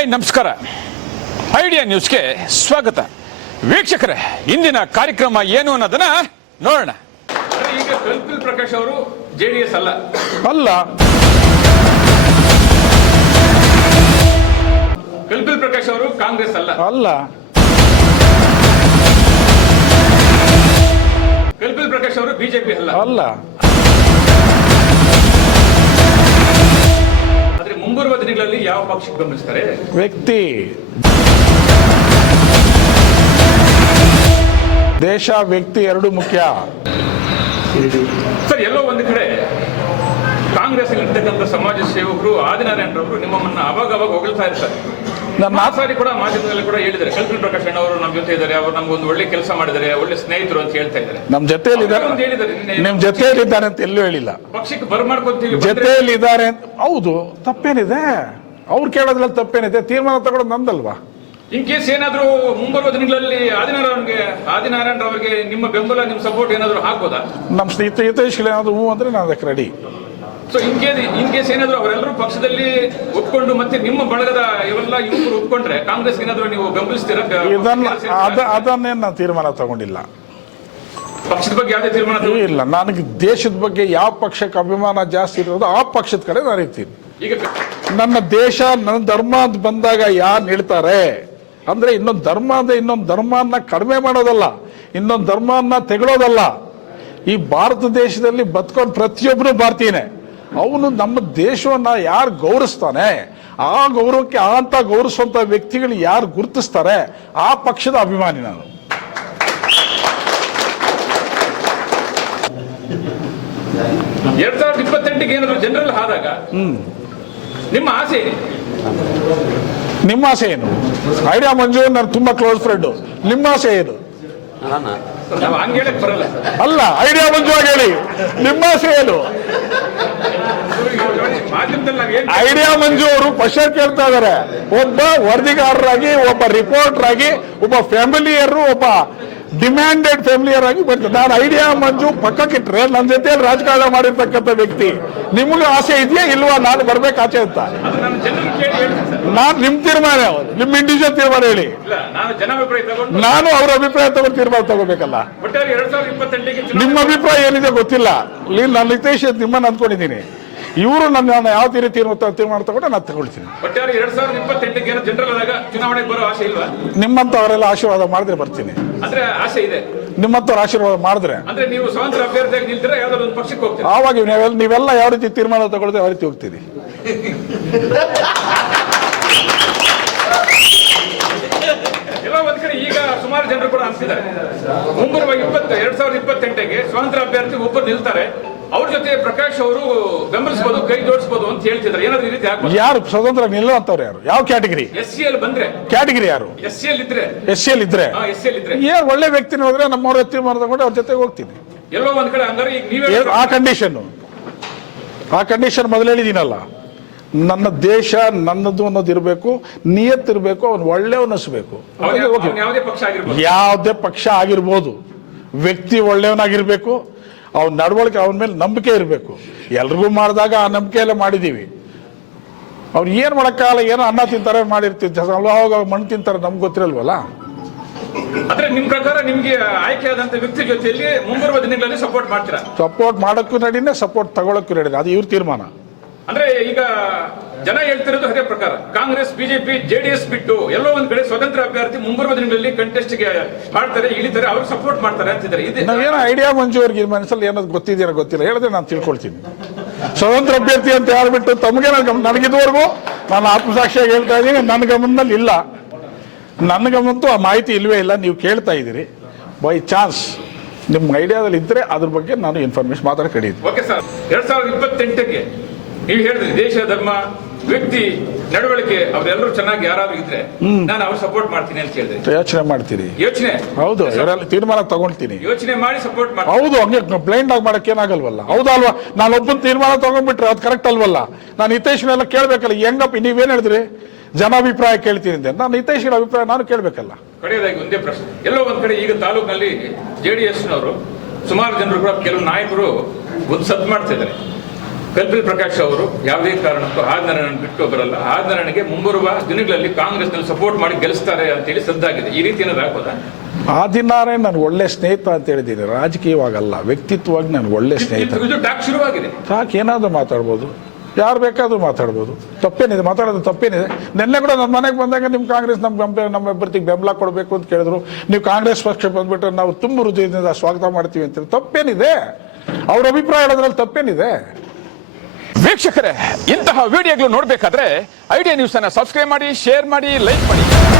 Hi ನಮಸ್ಕಾರ. Idea ನ್ಯೂಸ್ಗೆ ಸ್ವಾಗತ. ವೀಕ್ಷಕರೇ, ಇಂದಿನ ಕಾರ್ಯಕ್ರಮ ಏನು ಅನ್ನೋದನ್ನ ನೋಡೋಣ. ಈಗ ಕಲ್ಪಿಲ್ ಪ್ರಕಾಶ್ ಅವರು ಜೆಡಿಎಸ್ ಅಲ್ಲ. ಕಲ್ಪಿಲ್ ಪ್ರಕಾಶ್ ಅವರು ಕಾಂಗ್ರೆಸ್ ಅಲ್ಲ. ಕಲ್ಪಿಲ್ ಪ್ರಕಾಶ್ ಅವರು ಬಿಜೆಪಿ ಅಲ್ಲ. ಆದ್ರೆ ಮುಂಬರುವ ದಿನಗಳಲ್ಲಿ ಯಾವ ಪಕ್ಷಕ್ಕೆ ಗಮನಿಸ್ತಾರೆ? ವ್ಯಕ್ತಿ, ದೇಶ, ವ್ಯಕ್ತಿ ಎರಡು ಮುಖ್ಯ. ಸರ್, ಎಲ್ಲೋ ಒಂದು ಕಡೆ ಕಾಂಗ್ರೆಸ್ ಇರ್ತಕ್ಕಂಥ ಸಮಾಜ ಸೇವಕರು ಆದಿನಾರಾಯಣರವರು ನಿಮ್ಮನ್ನ ಅವಾಗ ಹೊಗಳ್ತಾ ಇರ್ತಾರೆ. ಸಾರಿ ಕೂಡ ಮಾಧ್ಯಮದಲ್ಲಿ ಕೂಡ ಹೇಳಿದ್ದಾರೆ, ಕಲ್ಪಿಲ್ ಪ್ರಕಾಶ್ ಅವರು ನಮ್ಮ ಜೊತೆ ಇದ್ದಾರೆ, ಅವರು ನಮ್ಗೊಂದು ಒಳ್ಳೆ ಕೆಲಸ ಮಾಡಿದ್ದಾರೆ, ಒಳ್ಳೆ ಸ್ನೇಹಿತರು ಅಂತ ಹೇಳ್ತಾ ಇದ್ದಾರೆ. ನಮ್ಮ ಜೊತೆಯಲ್ಲಿದ್ದಾರೆ, ನಿಮ್ ಜೊತೆಯಲ್ಲಿದ್ದಾರೆ ಅಂತ ಎಲ್ಲೂ ಹೇಳಿಲ್ಲ. ಪಕ್ಷಕ್ಕೆ ಬರ್ಮಾಡ್ಕೊಂತೀವಿ, ಜೊತೆಯಲ್ಲಿದ್ದಾರೆ. ಹೌದು, ತಪ್ಪೇನಿದೆ? ಅವ್ರು ಕೇಳೋದ್ರಲ್ಲಿ ತಪ್ಪೇನಿದೆ? ತೀರ್ಮಾನ ತಗೊಳ್ಳೋದು ನಂದಲ್ವಾ? ಇನ್ ಕೇಸ್ ಏನಾದ್ರು ಮುಂಬರುವ ದಿನಗಳಲ್ಲಿ ಆದಿನಾರಾಯಣ ಅವರಿಗೆ ನಿಮ್ಮ ಬೆಂಬಲ, ನಿಮ್ಮ ಸಪೋರ್ಟ್ ಏನಾದ್ರು ಆಗ್ಬೋದಾ? ನಮ್ಮ ಹಿತೈಷಿಗಳು ಏನಾದ್ರು ಹೂ ಅಂದ್ರೆ ನಾನು ಅದಕ್ಕೆ ರೆಡಿ. ಸೊ ಇನ್ ಕೇಸ್ ಏನಾದ್ರು ಅವರೆಲ್ಲರೂ ಪಕ್ಷದಲ್ಲಿ ಒಪ್ಕೊಂಡು ಮತ್ತೆ ನಿಮ್ಮ ಬಳಗದ ಇವೆಲ್ಲ ಯುವಕರು ಒಪ್ಕೊಂಡ್ರೆ ಕಾಂಗ್ರೆಸ್ ಏನಾದ್ರು ನೀವು ಬೆಂಬಲಿಸ್ತೀರಾ? ಅದನ್ನೇ ನಾನು ತೀರ್ಮಾನ ತಗೊಂಡಿಲ್ಲ. ಪಕ್ಷದ ಬಗ್ಗೆ ಯಾವುದೇ ತೀರ್ಮಾನ ಇಲ್ಲ. ನನಗೆ ದೇಶದ ಬಗ್ಗೆ ಯಾವ ಪಕ್ಷಕ್ಕೆ ಅಭಿಮಾನ ಜಾಸ್ತಿ ಇರೋದು ಆ ಪಕ್ಷದ ಕಡೆ ನಾನು ಇರ್ತೀನಿ. ಈಗ ನನ್ನ ದೇಶ, ನನ್ನ ಧರ್ಮ ಅಂತ ಬಂದಾಗ ಯಾರು ಹೇಳ್ತಾರೆ ಅಂದ್ರೆ ಇನ್ನೊಂದು ಧರ್ಮನ ಕಡಿಮೆ ಮಾಡೋದಲ್ಲ, ಇನ್ನೊಂದು ಧರ್ಮನ ತೆಗಳೋದಲ್ಲ. ಈ ಭಾರತ ದೇಶದಲ್ಲಿ ಬದುಕೊಂಡು ಪ್ರತಿಯೊಬ್ಬರು ಭಾರತೀಯನೇ. ಅವನು ನಮ್ಮ ದೇಶವನ್ನ ಯಾರು ಗೌರವಿಸ್ತಾನೆ, ಆ ಗೌರವಕ್ಕೆ ಅಂತ ಗೌರವಿಸುವಂತ ವ್ಯಕ್ತಿಗಳು ಯಾರು ಗುರುತಿಸ್ತಾರೆ ಆ ಪಕ್ಷದ ಅಭಿಮಾನಿ ನಾನು. ಎರಡ್ 2028 ಏನಾದ್ರು ಜನರಲ್ ಆದಾಗ ನಿಮ್ಮ ಆಸೆ ಏನು? ನಿಮ್ಮ ಆಸೆ ಏನು? ಐಡಿಯಾ ಮಂಜು ನನ್ನ ತುಂಬಾ ಕ್ಲೋಸ್ ಫ್ರೆಂಡ್. ನಿಮ್ಮ ಆಸೆ ಏನು? ನಾವು ಹಂಗೆ ಹೇಳಕ್ ಬರಲ್ಲ. ಅಲ್ಲ, ಐಡಿಯಾ ಮಂಜು ಆಗಿ ಹೇಳಿ, ನಿಮ್ಮ ಆಸೆ ಏನು? ಐಡಿಯಾ ಮಂಜು ಅವರು ಕ್ವಶನ್ ಕೇಳ್ತಾ ಇದಾರೆ. ಒಬ್ಬ ವರದಿಗಾರರಾಗಿ, ಒಬ್ಬ ರಿಪೋರ್ಟರ್ ಆಗಿ, ಒಬ್ಬ ಫ್ಯಾಮಿಲಿಯರು, ಒಬ್ಬ ಡಿಮ್ಯಾಂಡೆಡ್ ಫ್ಯಾಮಿಲಿಯರ್ ಆಗಿ ಬರ್ತಾರೆ. ನಾನು ಐಡಿಯಾ ಮಂಜು ಪಕ್ಕಕ್ಕಿಟ್ರೆ ನನ್ನ ಜೊತೆಯಲ್ಲಿ ರಾಜಕಾರಣ ಮಾಡಿರ್ತಕ್ಕಂಥ ವ್ಯಕ್ತಿ. ನಿಮ್ಗೆ ಆಸೆ ಇದೆಯಾ ಇಲ್ವಾ ನಾನು ಬರ್ಬೇಕು ಆಚೆ ಅಂತ? ನಾನು ನಿಮ್ ತೀರ್ಮಾನ, ನಿಮ್ ಇಂಡಿವಿಜುವಲ್ ತೀರ್ಮಾನ ಹೇಳಿ. ನಾನು ಅವ್ರ ಅಭಿಪ್ರಾಯ ತಗೊಂಡು ತೀರ್ಮಾನ ತಗೋಬೇಕಲ್ಲ. ನಿಮ್ಮ ಅಭಿಪ್ರಾಯ ಏನಿದೆ ಗೊತ್ತಿಲ್ಲ. ನನ್ನ ಹಿತೈಷಿ ನಿಮ್ಮನ್ನ ಅಂದ್ಕೊಂಡಿದ್ದೀನಿ. ಇವರು ನನ್ನ ಯಾವ ತೀರ್ಮಾನ ತಗೊಂಡು ನಾನು ತಗೊಳ್ತೀನಿ. ನಿಮ್ಮಂತ ಅವರೆಲ್ಲ ಆಶೀರ್ವಾದ ಮಾಡಿದ್ರೆ ಬರ್ತೀನಿ. ನಿಮ್ಮಂತವ್ರ ಆಶೀರ್ವಾದ ಮಾಡಿದ್ರೆ ಆವಾಗ ನೀವೆಲ್ಲ ಯಾವ ರೀತಿ ತೀರ್ಮಾನ ತಗೊಳ್ತೀವಿ ಯಾವ ರೀತಿ ಹೋಗ್ತೀವಿ. ಒಂದ್ ಕಡೆ ಈಗ ಸುಮಾರು ಜನರು ಕೂಡ ಅನ್ಸಿದ್ದಾರೆ, ಮುಂಬರುವ 2028ಗೆ ಸ್ವತಂತ್ರ ಅಭ್ಯರ್ಥಿ ಒಬ್ಬರು ನಿಲ್ತಾರೆ, ಅವ್ರ ಜೊತೆ ಪ್ರಕಾಶ್ ಅವರು ಬೆಂಬಲಿಸಬಹುದು, ಕೈ ಜೋಡಿಸಬಹುದು ಅಂತ ಹೇಳ್ತಿದ್ದಾರೆ. ಏನಾದ್ರು ಈ ರೀತಿ ಯಾರು ಸ್ವತಂತ್ರ ನಿಲ್ಲುವಂತವ್ರು? ಯಾರು? ಯಾವ ಕ್ಯಾಟಗರಿ? SCL ಬಂದ್ರೆ ಕ್ಯಾಟಗರಿ ಯಾರು? SCL ಇದ್ರೆ ಏನ್ ಒಳ್ಳೆ ವ್ಯಕ್ತಿ ಹೋದ್ರೆ ನಮ್ಮವ್ರ ತೀರ್ಮಾನ ತಗೊಂಡು ಅವ್ರ ಜೊತೆಗೆ ಹೋಗ್ತೀನಿ. ಎಲ್ಲೋ ಒಂದ್ ಕಡೆ ಹಂಗಾರೆ ಈಗ ನೀವೇ ಆ ಕಂಡೀಷನ್ ಮೊದಲು ಹೇಳಿದೀನಲ್ಲ. ನನ್ನ ದೇಶ ನನ್ನದು ಅನ್ನೋದು ಇರಬೇಕು, ನಿಯತ್ತಿರ್ಬೇಕು, ಅವ್ನು ಒಳ್ಳೆಯವನಿಸ್ಬೇಕು. ಯಾವುದೇ ಪಕ್ಷ ಆಗಿರ್ಬೋದು, ವ್ಯಕ್ತಿ ಒಳ್ಳೆಯವನಾಗಿರ್ಬೇಕು, ಅವ್ನ ನಡವಳಿಕೆ, ಅವನ ಮೇಲೆ ನಂಬಿಕೆ ಇರಬೇಕು. ಎಲ್ರಿಗೂ ಮಾಡಿದಾಗ ಆ ನಂಬಿಕೆಯಲ್ಲೇ ಮಾಡಿದೀವಿ. ಅವ್ರು ಏನ್ ಮಾಡಕ್ಕಾಗಲ್ಲ, ಏನೋ ಅನ್ನ ತಿಂತಾರೆ ಮಾಡಿರ್ತಿದ್ದ, ಅವಾಗ ಮಣ್ಣು ತಿಂತಾರೆ, ನಮ್ಗೆ ಗೊತ್ತಿರಲ್ವಲ್ಲ. ಆದ್ರೆ ನಿಮ್ ಪ್ರಕಾರ ನಿಮ್ಗೆ ಆಯ್ಕೆಯಾದಂತ ವ್ಯಕ್ತಿ ಜೊತೆಯಲ್ಲಿ ಮುಂಬರುವ ದಿನಗಳಲ್ಲಿ ಸಪೋರ್ಟ್ ಮಾಡ್ತೀರಾ? ಸಪೋರ್ಟ್ ಮಾಡಕ್ಕೂ ರೆಡಿನೇ, ಸಪೋರ್ಟ್ ತಗೊಳಕ್ಕೂ ರೆಡಿ. ಅದು ಇವ್ರ ತೀರ್ಮಾನ. ಅಂದ್ರೆ ಈಗ ಜನ ಹೇಳ್ತಿರೋದು ಅದೇ ಪ್ರಕಾರ, ಕಾಂಗ್ರೆಸ್, ಬಿಜೆಪಿ, ಜೆಡಿಎಸ್ ಬಿಟ್ಟು ಎಲ್ಲೋ ಒಂದ್ ಕಡೆ ಸ್ವತಂತ್ರ ಅಭ್ಯರ್ಥಿ ಮುಂಬರುವ ದಿನಗಳಲ್ಲಿ ಕಂಟೆಸ್ಟ್ ಗೆ ಮಾಡ್ತಾರೆ, ಇಳಿತಾರೆ, ಅವ್ರು ಸಪೋರ್ಟ್ ಮಾಡ್ತಾರೆ ಅಂತಿದ್ದಾರೆ. ನಾವೇನೋ ಐಡಿಯಾ ಮಂಜು ಅವ್ರಿಗೆ ಮನಸ್ಸಲ್ಲಿ ಏನಾದ್ರು ಗೊತ್ತಿದೆಯೋ ಗೊತ್ತಿಲ್ಲ, ಹೇಳಿದ್ರೆ ನಾನು ತಿಳ್ಕೊಳ್ತೀನಿ. ಸ್ವತಂತ್ರ ಅಭ್ಯರ್ಥಿ ಅಂತ ಯಾರು ಬಿಟ್ಟು ತಮಗೆ ನನಗಿದುವರೆಗೂ ನಾನು ಆತ್ಮಸಾಕ್ಷಿಯಾಗಿ ಹೇಳ್ತಾ ಇದ್ದೀನಿ, ನನ್ನ ಗಮನದಲ್ಲಿ ಇಲ್ಲ. ನನ್ನ ಗಮನಂತೂ ಆ ಮಾಹಿತಿ ಇಲ್ವೇ ಇಲ್ಲ. ನೀವು ಕೇಳ್ತಾ ಇದ್ದೀರಿ, ಬೈ ಚಾನ್ಸ್ ನಿಮ್ಮ ಐಡಿಯಾದಲ್ಲಿ ಇದ್ರೆ ಅದ್ರ ಬಗ್ಗೆ ನಾನು ಇನ್ಫಾರ್ಮೇಶನ್ ಮಾತಾಡಕ್ಕೆ ಕಡಿತೀನಿ. ಓಕೆ ಸರ್, 2028ಗೆ ನೀವು ಹೇಳಿದ್ರಿ ದೇಶ, ಧರ್ಮ, ವ್ಯಕ್ತಿ, ನಡವಳಿಕೆ ಅವರೆಲ್ಲರೂ ಚೆನ್ನಾಗಿ ಯಾರಾದ್ರೂ ಇದ್ರೆ ನಾನು ಅವ್ರು ಸಪೋರ್ಟ್ ಮಾಡ್ತೀನಿ ಅಂತ ಹೇಳಿದ್ರೆ ಯೋಚನೆ ಮಾಡ್ತೀರಿ? ಹೌದು, ಇವರೆಲ್ಲ ತೀರ್ಮಾನ ತಗೊಳ್ತೀನಿ. ಯೋಚನೆ ಮಾಡಿ ಸಪೋರ್ಟ್ ಮಾಡಿ. ಹೌದು, ಹಂಗೆ ಬ್ಲೈಂಡ್ ಆಗಿ ಮಾಡಕ್ಕೆ ಏನಾಗಲ್ವಲ್ಲ. ಹೌದಲ್ವಾ? ನಾನು ಒಬ್ಬನ ತೀರ್ಮಾನ ತಗೊಂಡ್ಬಿಟ್ರೆ ಅದು ಕರೆಕ್ಟ್ ಅಲ್ವಲ್ಲ. ನಾನು ಹಿತೈಷಿನೆಲ್ಲ ಕೇಳ್ಬೇಕಲ್ಲ. ಹೆಂಗಪ್ಪ ನೀವೇನ್ ಹೇಳಿದ್ರಿ, ಜನಾಭಿಪ್ರಾಯ ಕೇಳ್ತೀನಿ ಅಂತ. ನಾನು ಹಿತೈಷಿಗಳ ಅಭಿಪ್ರಾಯ ನಾನು ಕೇಳ್ಬೇಕಲ್ಲ. ಕಡೆಯದಾಗಿ ಒಂದೇ ಪ್ರಶ್ನೆ, ಎಲ್ಲೋ ಒಂದ್ ಕಡೆ ಈಗ ತಾಲೂಕಿನಲ್ಲಿ JDS ನವರು ಸುಮಾರು ಜನರು ಕೂಡ, ಕೆಲವು ನಾಯಕರು ಒಂದು ಸದ್ ಮಾಡ್ತಾ ಇದ್ದಾರೆ. ಕಲ್ಪಿಲ್ ಪ್ರಕಾಶ್ ಅವರು ಯಾವುದೇ ಕಾರಣಕ್ಕೂ ಆದಿನಾರಾಯಣ ಬಿಟ್ಟು ಬರಲ್ಲ, ಆದಿನಾರಾಯಣಗೆ ಮುಂಬರುವ ದಿನಗಳಲ್ಲಿ ಕಾಂಗ್ರೆಸ್ನಲ್ಲಿ ಸಪೋರ್ಟ್ ಮಾಡಿ ಗೆಲ್ಲಿಸ್ತಾರೆ ಅಂತೇಳಿ ಸದ್ದಾಗಿದೆ. ಈ ರೀತಿ ಏನಾದ್ರು ಆಗ್ಬೋದಾ? ಆದಿನಾರಾಯಣ್ ನಾನು ಒಳ್ಳೆ ಸ್ನೇಹಿತ ಅಂತ ಹೇಳಿದ್ದೀನಿ, ರಾಜಕೀಯವಾಗಲ್ಲ, ವ್ಯಕ್ತಿತ್ವವಾಗಿ ನಾನು ಒಳ್ಳೆ ಸ್ನೇಹಿತ. ಟಾಕ್ ಶುರುವಾಗಿದೆ. ಸಾಕು, ಏನಾದರೂ ಮಾತಾಡ್ಬೋದು, ಯಾರು ಬೇಕಾದ್ರೂ ಮಾತಾಡ್ಬೋದು, ತಪ್ಪೇನಿದೆ, ಮಾತಾಡೋದು ತಪ್ಪೇನಿದೆ. ನಿನ್ನೆ ಕೂಡ ನನ್ನ ಮನೆಗೆ ಬಂದಾಗ ನಿಮ್ಮ ಕಾಂಗ್ರೆಸ್ ನಮ್ಮ ಅಭ್ಯರ್ಥಿಗೆ ಬೆಂಬಲ ಕೊಡಬೇಕು ಅಂತ ಕೇಳಿದ್ರು. ನೀವು ಕಾಂಗ್ರೆಸ್ ಪಕ್ಷ ಬಂದ್ಬಿಟ್ರೆ ನಾವು ತುಂಬ ಹೃದಯದಿಂದ ಸ್ವಾಗತ ಮಾಡ್ತೀವಿ ಅಂತ. ತಪ್ಪೇನಿದೆ? ಅವ್ರ ಅಭಿಪ್ರಾಯ ಹೇಳೋದ್ರಲ್ಲಿ ತಪ್ಪೇನಿದೆ? ವೀಕ್ಷಕರೇ, ಇಂತಹ ವಿಡಿಯೋಗಳು ನೋಡಬೇಕಾದ್ರೆ ಐಡಿಯಾ ನ್ಯೂಸ್ ಅನ್ನ ಸಬ್ಸ್ಕ್ರೈಬ್ ಮಾಡಿ, ಶೇರ್ ಮಾಡಿ, ಲೈಕ್ ಮಾಡಿ.